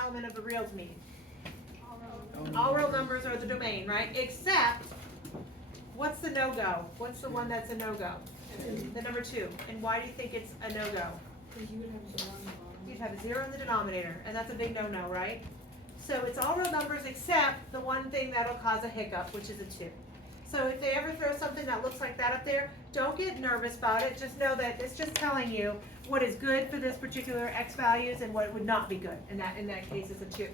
element of the reals mean? All real numbers are the domain, right? Except, what's the no-go? What's the one that's a no-go? The number 2. And why do you think it's a no-go? Because you would have 0 on the bottom. You'd have a 0 in the denominator, and that's a big no-no, right? So it's all real numbers except the one thing that'll cause a hiccup, which is a 2. So if they ever throw something that looks like that up there, don't get nervous about it. Just know that it's just telling you what is good for this particular x values and what would not be good. And that in that case is a 2.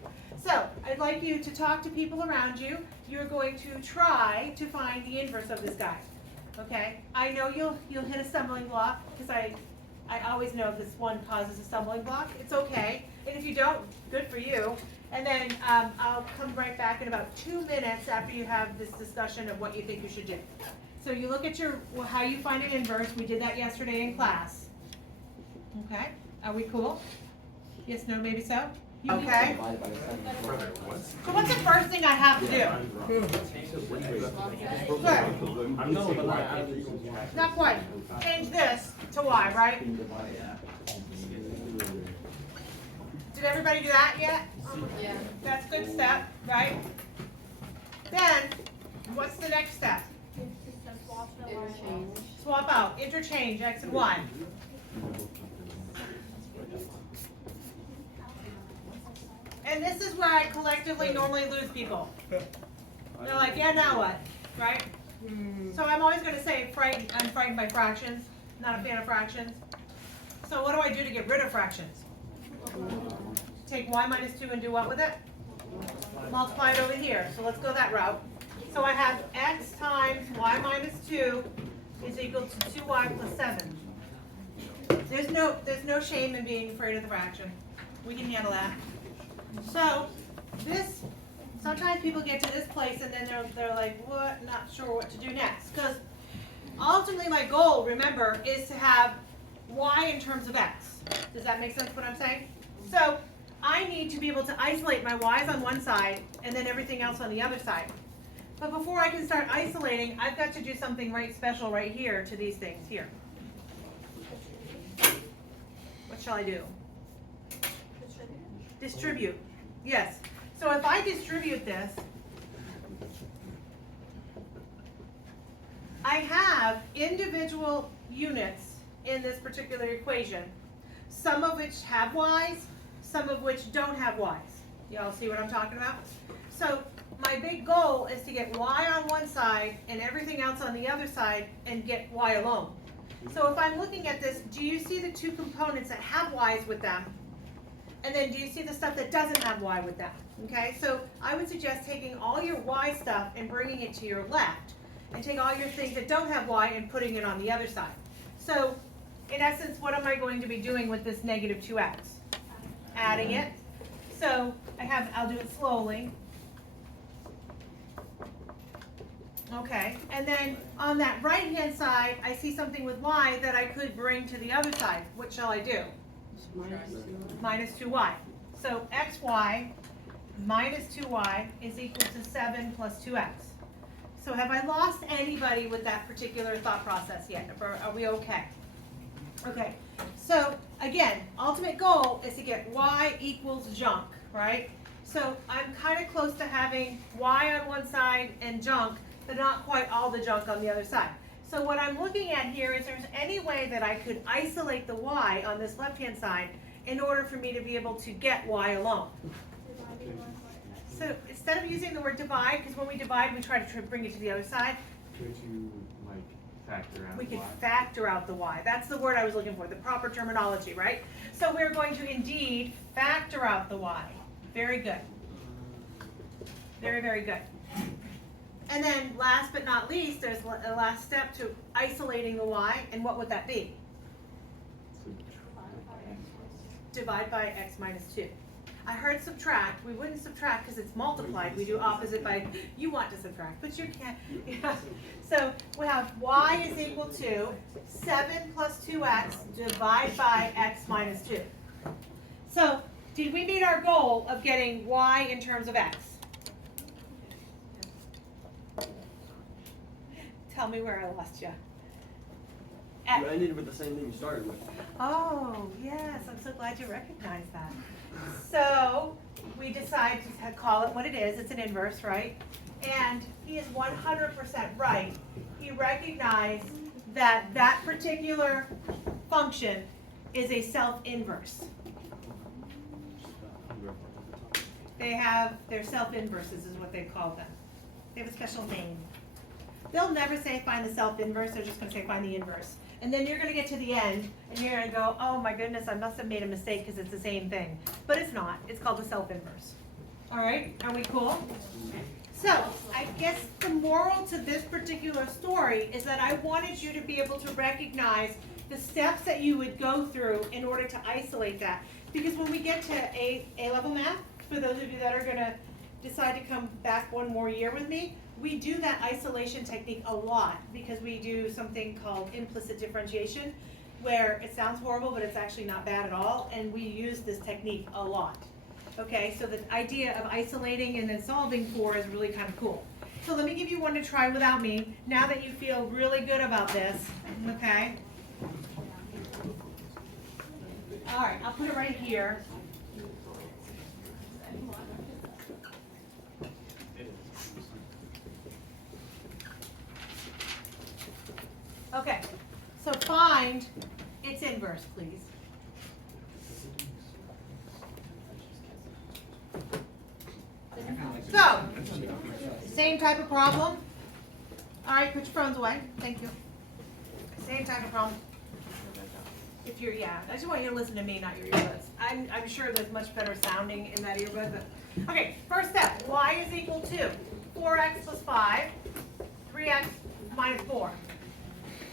So I'd like you to talk to people around you. You're going to try to find the inverse of this guy. Okay? I know you'll hit a stumbling block because I always know if this one causes a stumbling block. It's okay. And if you don't, good for you. And then I'll come right back in about 2 minutes after you have this discussion of what you think you should do. So you look at how you find an inverse. We did that yesterday in class. Okay? Are we cool? Yes, no, maybe so? Okay? So what's the first thing I have to do? Good. Not quite. Change this to y, right? Did everybody do that yet? Yeah. That's a good step, right? Then, what's the next step? Interchange. Swap out, interchange x and y. And this is where I collectively normally lose people. They're like, yeah, now what? Right? So I'm always going to say I'm frightened by fractions. Not a fan of fractions. So what do I do to get rid of fractions? Take y minus 2 and do what with it? Multiply it over here. So let's go that route. So I have x times y minus 2 is equal to 2y plus 7. There's no shame in being afraid of the fraction. We can handle that. So this, sometimes people get to this place and then they're like, what? Not sure what to do next. Because ultimately my goal, remember, is to have y in terms of x. Does that make sense what I'm saying? So I need to be able to isolate my y's on one side and then everything else on the other side. But before I can start isolating, I've got to do something right special right here to these things here. What shall I do? Distribute. Yes. So if I distribute this, I have individual units in this particular equation, some of which have y's, some of which don't have y's. Y'all see what I'm talking about? So my big goal is to get y on one side and everything else on the other side and get y alone. So if I'm looking at this, do you see the two components that have y's with them? And then do you see the stuff that doesn't have y with them? Okay, so I would suggest taking all your y stuff and bringing it to your left, and take all your things that don't have y and putting it on the other side. So in essence, what am I going to be doing with this negative 2x? Adding it. So I'll do it slowly. Okay, and then on that right hand side, I see something with y that I could bring to the other side. What shall I do? Minus 2y. So xy minus 2y is equal to 7 plus 2x. So have I lost anybody with that particular thought process yet? Or are we okay? Okay, so again, ultimate goal is to get y equals junk, right? So I'm kind of close to having y on one side and junk, but not quite all the junk on the other side. So what I'm looking at here is there's any way that I could isolate the y on this left-hand side in order for me to be able to get y alone. So instead of using the word divide, because when we divide, we try to bring it to the other side. Could you, like, factor out We could y? factor out the y. That's the word I was looking for, the proper terminology, right? So we're going to indeed factor out the y. Very good. Very, very good. And then last but not least, there's a last step to isolating the y, and what would that be? Divide by x minus 2. I heard subtract. We wouldn't subtract because it's multiplied. We do opposite by, you want to subtract, but you can't. Yeah. So we have y is equal to 7 plus 2x divided by x minus 2. So did we meet our goal of getting y in terms of x? Tell me where I lost you. You ended with the same thing you started with. Oh, yes, I'm so glad you recognized that. So, we decide to call it what it is. It's an inverse, right? And he is 100% right. He recognized that that particular function is a self-inverse. They have their self-inverses is what they call them. They have a special name. They'll never say find the self-inverse, they're just gonna say find the inverse. And then you're gonna get to the end and you're gonna go, oh my goodness, I must have made a mistake because it's the same thing. But it's not, it's called the self-inverse. All right, are we cool? So, I guess the moral to this particular story is that I wanted you to be able to recognize the steps that you would go through in order to isolate that. Because when we get to A-level math, for those of you that are gonna decide to come back one more year with me, we do that isolation technique a lot because we do something called implicit differentiation, where it sounds horrible, but it's actually not bad at all, and we use this technique a lot. Okay, so the idea of isolating and then solving for is really kind of cool. So let me give you one to try without me, now that you feel really good about this, okay? All right, I'll put it right here. Okay, so find its inverse, please. So, same type of problem. All right, put your phones away. Thank you. Same type of problem. If you're, yeah, I just want you to listen to me, not your earbuds. I'm sure there's much better sounding in that earbud, but, okay, first step, y is equal to 4x plus 5, 3x minus 4.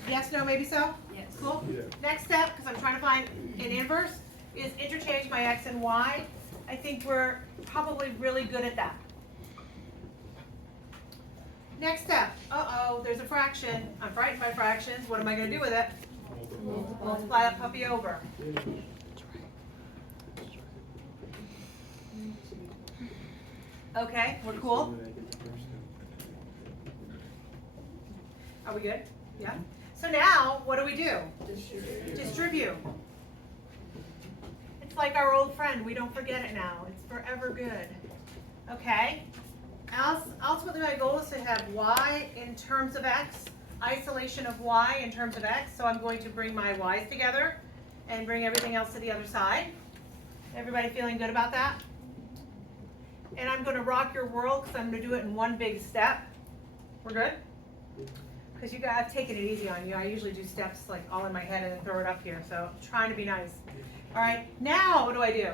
Yes, no, maybe so? Yes. Cool. Yeah. Next step, because I'm trying to find an inverse, is interchange my x and y. I think we're probably really good at that. Next step, there's a fraction. I'm frightened by fractions. What am I going to do with it? Multiply that puppy over. Okay, we're cool. Are we good? Yeah. So now, what do we do? Distribute. It's like our old friend. We don't forget it now. It's forever good. Okay? Ultimately, my goal is to have y in terms of x, isolation of y in terms of x. So I'm going to bring my y's together and bring everything else to the other side. Everybody feeling good about that? And I'm going to rock your world because I'm going to do it in one big step. We're good? Because you guys, I've taken it easy on you. I usually do steps like all in my head and then throw it up here. So I'm trying to be nice. All right, now what do?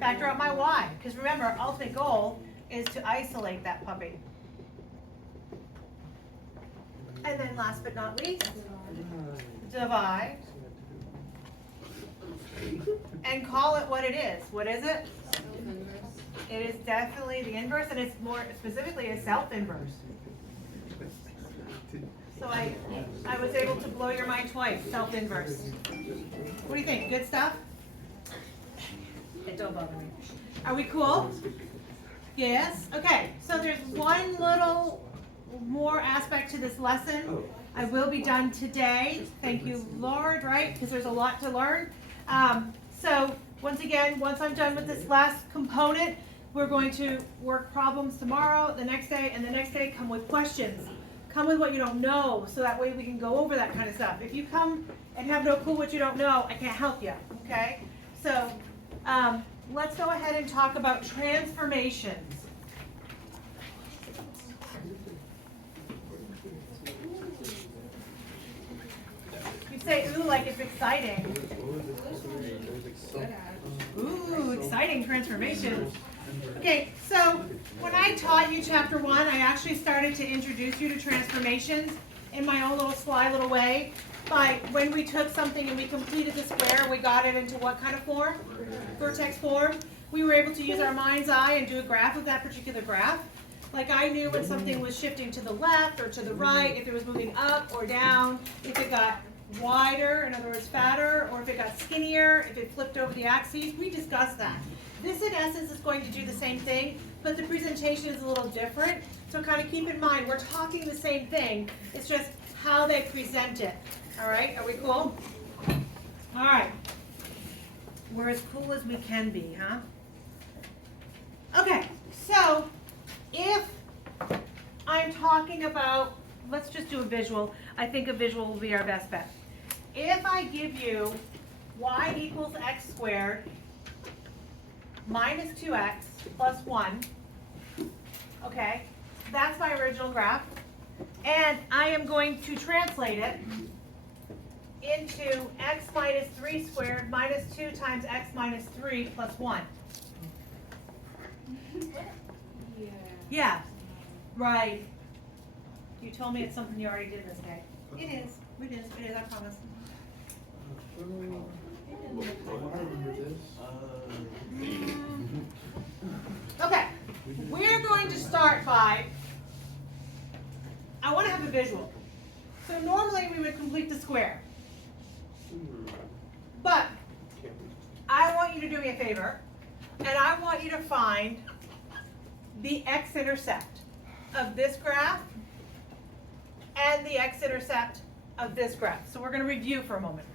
Factor out my y. Because remember, our ultimate goal is to isolate that puppy. And then last but not least, divide. And call it what it is. What is it? It is definitely the inverse, and it's more specifically a self-inverse. So I was able to blow your mind twice, self-inverse. What do you think? Good stuff? It don't bother me. Are we cool? Yes? Okay, so there's one little more aspect to this lesson. I will be done today. Thank you, Lord, right? Because there's a lot to learn. So once again, once I'm done with this last component, we're going to work problems tomorrow, the next day, and the next day come with questions. Come with what you don't know, so that way we can go over that kind of stuff. If you come and have no clue what you don't know, I can't help you, okay? So let's go ahead and talk about transformations. You say, ooh, like it's exciting. Ooh, exciting transformations. Okay, so when I taught you chapter 1, I actually started to introduce you to transformations in my own little sly little way. By when we took something and we completed the square, we got it into what kind of form? Vertex form. We were able to use our mind's eye and do a graph of that particular graph. Like I knew when something was shifting to the left or to the right, if it was moving up or down, if it got wider, in other words fatter, or if it got skinnier, if it flipped over the axes. We discussed that. This in essence is going to do the same thing, but the presentation is a little different. So kind of keep in mind, we're talking the same thing. It's just how they present it. All right, are we cool? All right. We're as cool as we can be, huh? talking about, let's just do a visual. I think a visual will be our best bet. If I give you y equals x squared minus 2x plus 1, okay, that's my original graph. And I am going to translate it into x minus 3 squared minus 2 times x minus 3 plus 1. Yeah. Yeah, right. You told me it's something you already did this day. It is, I promise. Okay, we're going to start by, I want to have a visual. So normally we would complete the square. But I want you to do me a favor, and I want you to find the x-intercept of this graph and the x-intercept of this graph. So we're going to review for a moment.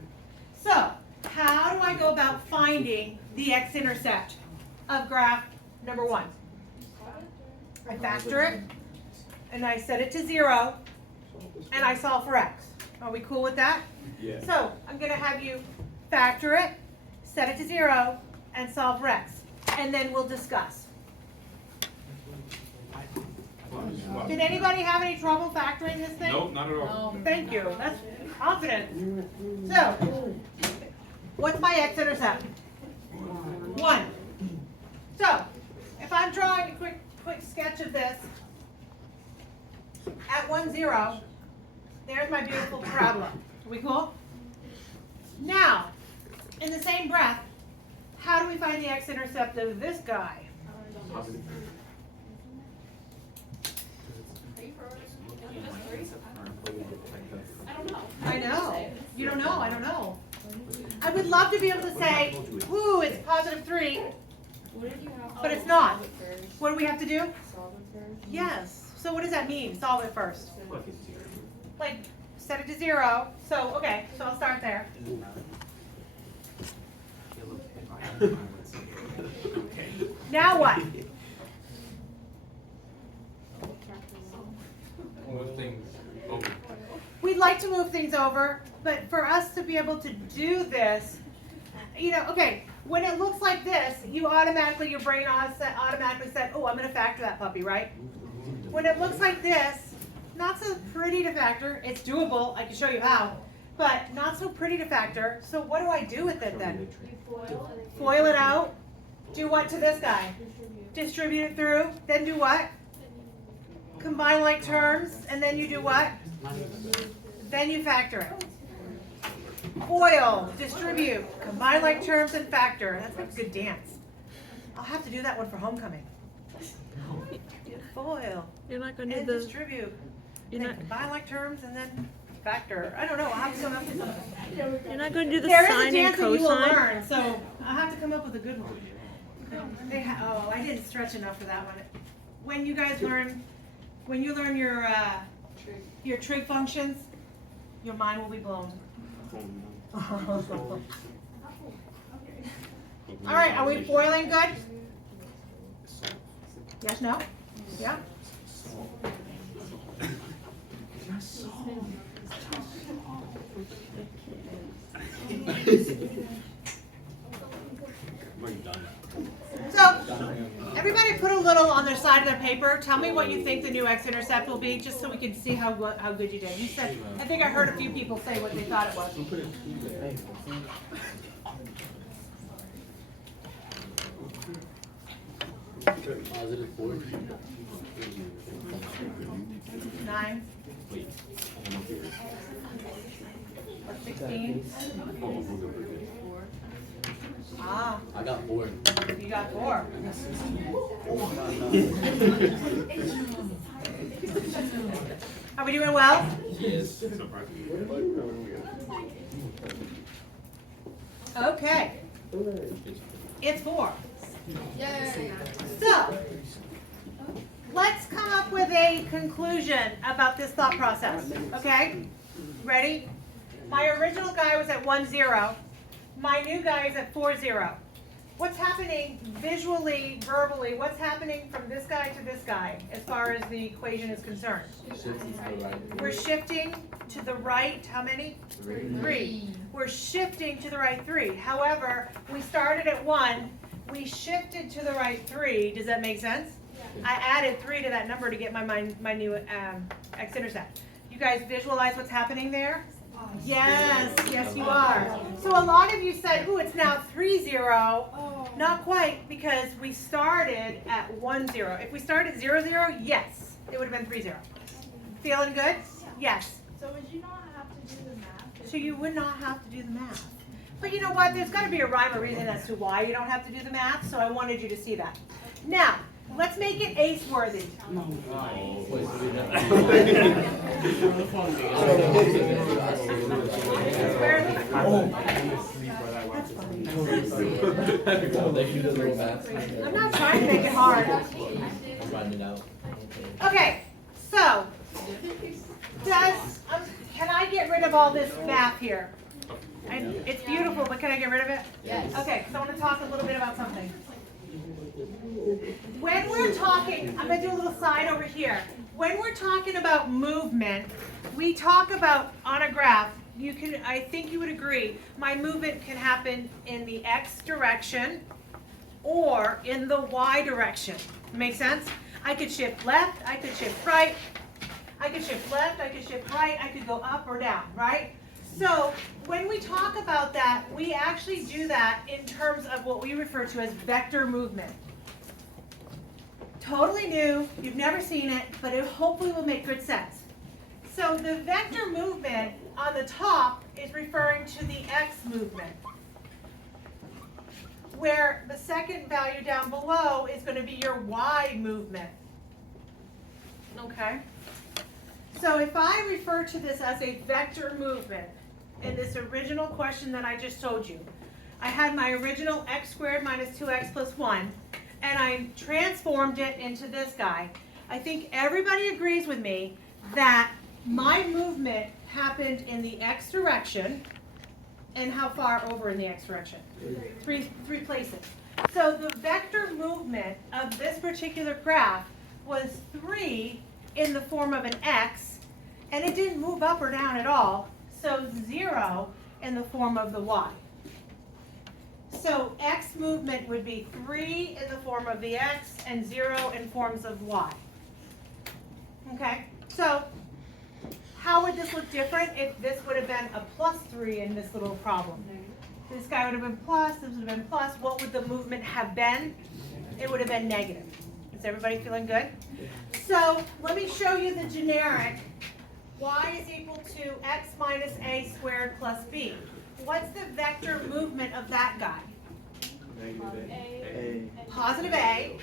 So how do I go about finding the x-intercept of graph number 1? I factor it, and I set it to 0, and I solve for x. Are we cool with that? Yeah. So I'm going to have you factor it, set it to 0, and solve for x. And then we'll discuss. Did anybody have any trouble factoring this thing? Nope, not at all. Thank you. That's confident. So, what's my x-intercept? 1. So, if I'm drawing a quick sketch of this, at 1, 0, there's my beautiful parabola. Are we cool? Now, in the same breath, how do we find the x-intercept of this guy? I know. You don't know. I don't know. I would love to be able to say, ooh, it's positive 3, What did you have? but it's not. Solve it first. What do we have to do? Solve it first. Yes. So what does that mean? Solve it first. Like, set it to 0. So, okay, so I'll start there. Now what? Move things over. We'd like to move things over, but for us to be able to do this, you know, okay, when it looks like this, you automatically, your brain automatically said, oh, I'm going to factor that puppy, right? When it looks like this, not so pretty to factor. It's doable. I can show you how, but not so pretty to factor. So what do I do with it then? You foil it. Foil it out. Do what to this guy? Distribute it through. Then do what? Combine like terms, and then you do what? Then you factor it. Foil, distribute, combine like terms, and factor. That's like a good dance. I'll have to do that one for homecoming. Foil, You're not going to and do the. distribute, You're and not. combine like terms, and then factor. I don't know. I'll have to come up with something. You're not going to do the There is a sine and dance that you will cosine. learn, so I'll have to come up with a good one. Oh, I didn't stretch enough for that one. When you guys learn, when you learn your trig functions, your mind will be blown. All right, are we foiling good? Yes, no? Yeah? So, everybody put a little on their side of their paper. Tell me what you think the new x-intercept will be, just so we can see how good you did. You said, I think I heard a few people say what they thought it was. Positive 4. 9. 16. Ah, I got 4. you got 4. Are we doing well? Yes. Okay. It's 4. Yay. So, let's come up with a conclusion about this thought process, okay? Ready? My original guy was at 1, 0. My new guy is at 4, 0. what's happening visually, verbally, what's happening from this guy to this guy as far as the equation is concerned? Shifting to the right. We're shifting to the right, how many? 3. We're shifting to the right 3. However, we started at 1, we shifted to the right 3. Does that make sense? I added 3 to that number to get my new x-intercept. You guys visualize what's happening there? Yes, yes you are. So a lot of you said, ooh, it's now 3, 0. Not quite, because we started at 1, 0. If we started 0, 0, yes, it would have been 3, 0. Feeling good? Yes. So would you not have to do the math? So you would not have to do the math. But you know what? There's got to be a rhyme or reason as to why you don't have to do the math, so I wanted you to see that. Now, let's make it Aice worthy. I'm not trying to make it hard. Okay, so can I get rid of all this math here? It's beautiful, but can I get rid of it? Yes. Okay, so I want to talk a little bit about something. When we're talking, I'm going to do a little side over here. When we're talking about movement, we talk about on a graph. I think you would agree, my movement can happen in the x direction or in the y direction. Make sense? I could shift left, I could shift right, I could shift left, I could shift right, I could go up or down, right? So when we talk about that, we actually do that in terms of what we refer to as vector movement. Totally new, you've never seen it, but it hopefully will make good sense. So the vector movement on the top is referring to the x movement, where the second value down below is going to be your y movement. Okay? So if I refer to this as a vector movement, in this original question that I just told you, I had my original x squared minus 2x plus 1, and I transformed it into this guy. I think everybody agrees with me that my movement happened in the x direction, and how far over in the x direction? Three places. So the vector movement of this particular graph was 3 in the form of an x, and it didn't move up or down at all, so 0 in the form of the y. So x movement would be 3 in the form of the x and 0 in forms of y. Okay, so how would this look different if this would have been a plus 3 in this little problem? This guy would have been plus, this would have been plus. What would the movement have been? It would have been negative. Is everybody feeling good? So let me show you the generic. Y is equal to x minus a squared plus b. What's the vector movement of that guy? Positive a.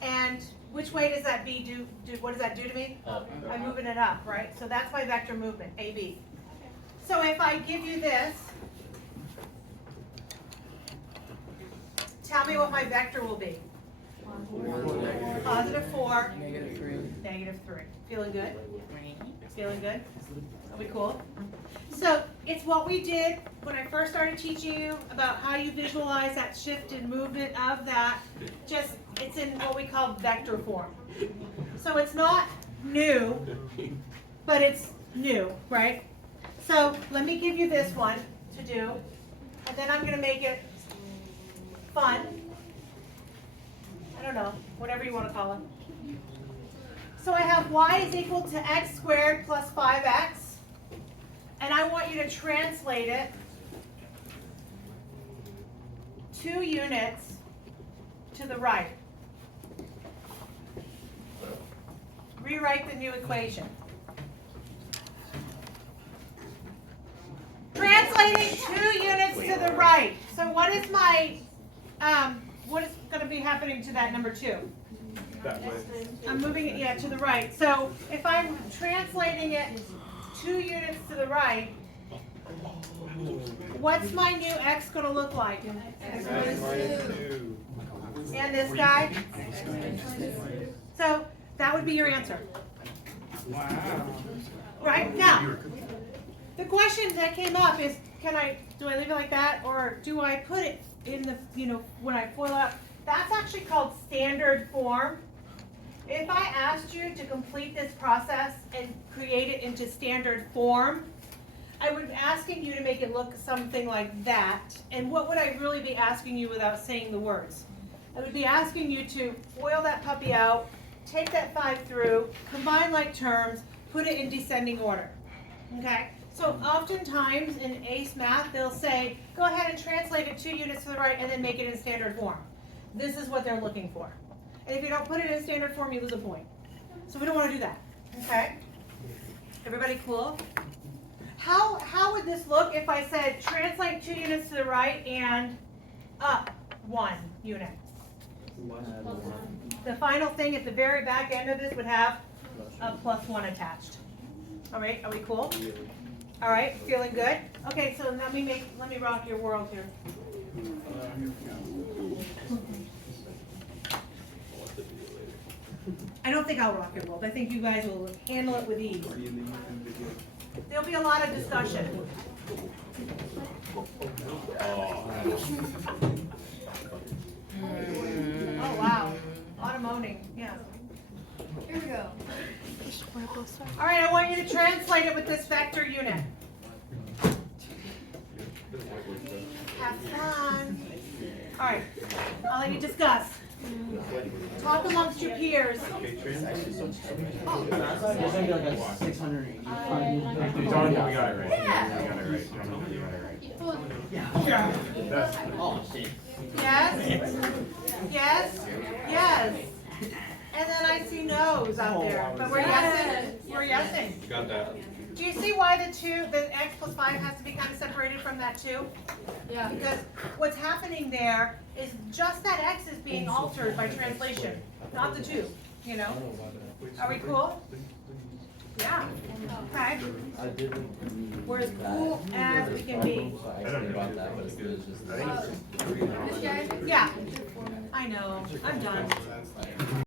And which way does that b do? What does that do to me? Up. I'm moving it up, right? So that's my vector movement, AB. So if I give you this, tell me what my vector will be. Positive 4, negative 3. Feeling good? Feeling good? Are we cool? So it's what we did when I first started teaching you about how you visualize that shift in movement of that. Just, it's in what we call vector form. So it's not new, but it's new, right? So let me give you this one to do, and then I'm going to make it fun. I don't know, whatever you want to call it. So I have y is equal to x squared plus 5x. And I want you to translate it 2 units to the right. Rewrite the new equation. Translating 2 units to the right. So what is my, what is going to be happening to that number 2? That way. I'm moving it, yeah, to the right. So if I'm translating it 2 units to the right, what's my new x going to look like? X minus 2. And this guy? So that would be your answer. Wow. Right? Now, the question that came up is, do I leave it like that, or do I put it in the, when I FOIL out, that's actually called standard form. If I asked you to complete this process and create it into standard form, I would be asking you to make it look something like that. And what would I really be asking you without saying the words? I would be asking you to FOIL that puppy out, take that 5 through, combine like terms, put it in descending order. Okay? So oftentimes in Aice math, they'll say, go ahead and translate it 2 units to the right and then make it in standard form. This is what they're looking for. And if you don't put it in standard form, you lose a point. So we don't want to do that. Okay? Everybody cool? How would this look if I said translate 2 units to the right and up 1 unit? The final thing at the very back end of this would have a +1 attached. All right, are we cool? All right, feeling good? Okay, so let me rock your world here. I don't think I'll rock your world. I think you guys will handle it with ease. There'll be a lot of discussion. Oh, wow. A lot of moaning, yeah. Here we go. All right, I want you to translate it with this vector unit. Have fun. All right, I'll let you discuss. Talk amongst your peers. There's only Like 685. we got it right. Yeah. We got it right. You got it right. Yeah. That's Oh, shit. Yes? Yes? Yes. And then I see no's out there, but we're yesing. We're yesing. You got that? Do you see why the x plus 5 has to be kind of separated from that 2? Yeah. Because what's happening there is just that x is being altered by translation, not the 2, you know? Are we cool? Yeah. Okay. I didn't. We're as cool as we can be. I actually about that, but it's good. It's just. This guy? Yeah. I know. I'm done.